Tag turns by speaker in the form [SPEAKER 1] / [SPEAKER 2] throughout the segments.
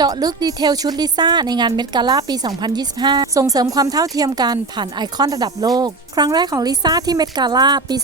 [SPEAKER 1] เจาะลึกดีเทลชุดลิซ่าในงานเมดกาล่าปี 2025 ส่งเสริมความเท่าเทียมกันผ่านไอคอนระดับโลก ครั้งแรกของลิซ่าที่เมดกาล่าปี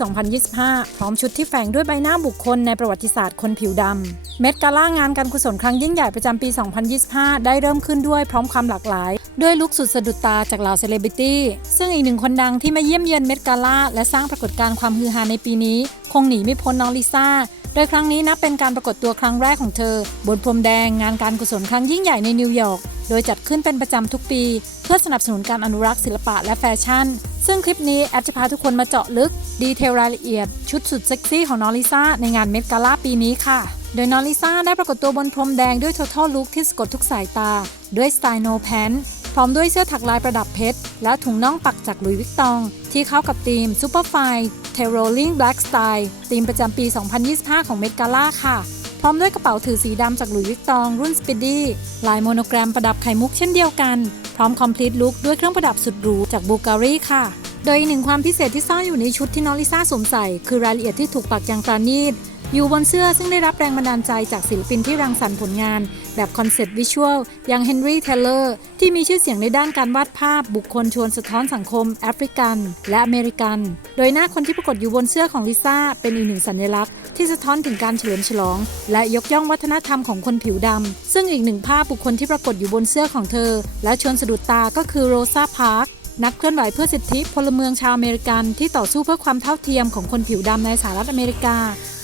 [SPEAKER 1] 2025 พร้อมชุดที่แฝงด้วยใบหน้าบุคคลในประวัติศาสตร์คนผิวดำเมดกาล่างานการกุศลครั้งยิ่งใหญ่ประจำปี 2025 ได้เริ่มขึ้นด้วยพร้อมความหลากหลาย ด้วยลุคสุดสะดุดตาจากเหล่าเซเลบริตี้ซึ่งอีกหนึ่งคนดังที่มาเยี่ยมเยือนเมดกาล่าและสร้างปรากฏการณ์ความฮือฮาในปีนี้ คงหนีไม่พ้นน้องลิซ่า โดยครั้งนี้นับเป็นการปรากฏตัวครั้งแรกของเธอ บนพรมแดงงานการกุศลครั้งยิ่งใหญ่ในนิวยอร์ก โดยจัดขึ้นเป็นประจำทุกปี เพื่อสนับสนุนการอนุรักษ์ศิลปะและแฟชั่น ซึ่งคลิปนี้แอดจะพาทุกคนมาเจาะลึก ดีเทลรายละเอียด ชุดสุดเซ็กซี่ของน้องลิซ่าในงานเมดกาล่าปีนี้ค่ะโดยน้องลิซ่าได้ปรากฏตัวบนพรมแดงด้วย total look ที่สะกดทุกสายตา ด้วยสไตล์ no pants พ พร้อมด้วยเสื้อถักลายประดับเพชร และถุงน่องปักจากหลุยส์วิกตอง ที่เข้ากับธีม Super Fine t a i l Rolling Black Style ธีมประจำปี 2025 ของเมดกาล่าค่ะ พร้อมด้วยกระเป๋าถือสีดำจากหลุยส์วิกตองรุ่น Speedy ลายโมโนแกรมประดับไข่มุกเช่นเดียวกัน พร้อม complete look ด้วยเครื่องประดับสุดหรูจากบูการีค่ะ โดยอีกหนึ่งความพิเศษที่ซ่อนอยู่ในชุดที่น้องลิซ่าสวมใส่ คือรายละเอียดที่ถูกปักอย่างปราณีต อยู่บนเสื้อซึ่งได้รับแรงบันดาลใจจากศิลปินที่รังสรรค์ผลงาน แบบคอนเซ็ปต์วิชวลอย่างเฮนรี่เทเลอร์ที่มีชื่อเสียงในด้านการวาดภาพบุคคลชวนสะท้อนสังคม แอฟริกัน และอเมริกัน โดยหน้าคนที่ปรากฏอยู่บนเสื้อของลิซ่าเป็นอีกหนึ่งสัญลักษณ์ที่สะท้อนถึงการเฉลิมฉลอง และยกย่องวัฒนธรรมของคนผิวดำซึ่งอีกหนึ่งภาพบุคคลที่ปรากฏอยู่บนเสื้อของเธอ และชวนสะดุดตาก็คือโรซาพาร์คนักเคลื่อนไหวเพื่อสิทธิพลเมืองชาวอเมริกันที่ต่อสู้เพื่อความเท่าเทียมของคนผิวดำในสหรัฐอเมริกา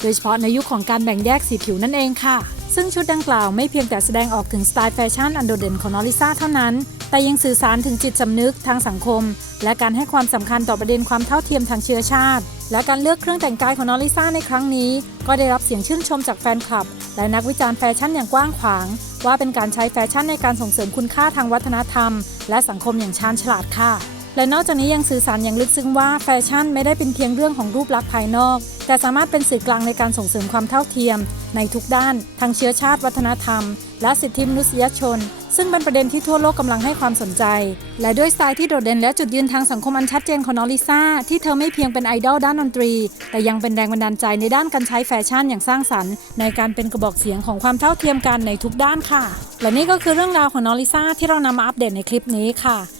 [SPEAKER 1] โดยเฉพาะในยุคของการแบ่งแยกสีผิวนั่นเองค่ะ ซึ่งชุดดังกล่าวไม่เพียงแต่แสดงออกถึงสไตล์แฟชั่นอันโดดเด่นของนอริซ่าเท่านั้น แต่ยังสื่อสารถึงจิตสำนึกทางสังคม และการให้ความสำคัญต่อประเด็นความเท่าเทียมทางเชื้อชาติ และการเลือกเครื่องแต่งกายของนอริซ่าในครั้งนี้ ก็ได้รับเสียงชื่นชมจากแฟนคลับ และนักวิจารณ์แฟชั่นอย่างกว้างขวาง ว่าเป็นการใช้แฟชั่นในการส่งเสริมคุณค่าทางวัฒนธรรม และสังคมอย่างชาญฉลาดค่ะ และนอกจากนี้ยังสื่อสารอย่างลึกซึ้งว่าแฟชั่นไม่ได้เป็นเพียงเรื่องของรูปลักษณ์ภายนอก แต่สามารถเป็นสื่อกลางในการส่งเสริมความเท่าเทียม ในทุกด้าน ทั้งเชื้อชาติวัฒนธรรม และสิทธิมนุษยชน ซึ่งเป็นประเด็นที่ทั่วโลกกำลังให้ความสนใจ และด้วยสไตล์ที่โดดเด่นและจุดยืนทางสังคมอันชัดเจนของน้องลิซ่าที่เธอไม่เพียงเป็นไอดอลด้านดนตรี แต่ยังเป็นแรงบันดาลใจในด้านการใช้แฟชั่นอย่างสร้างสรรค์ ในการเป็นกระบอกเสียงของความเท่าเทียมกันในทุกด้านค่ะ และนี่ก็คือเรื่องราวของน้องลิซ่าที่เรานำมาอัปเดตในคลิปนี้ค่ะ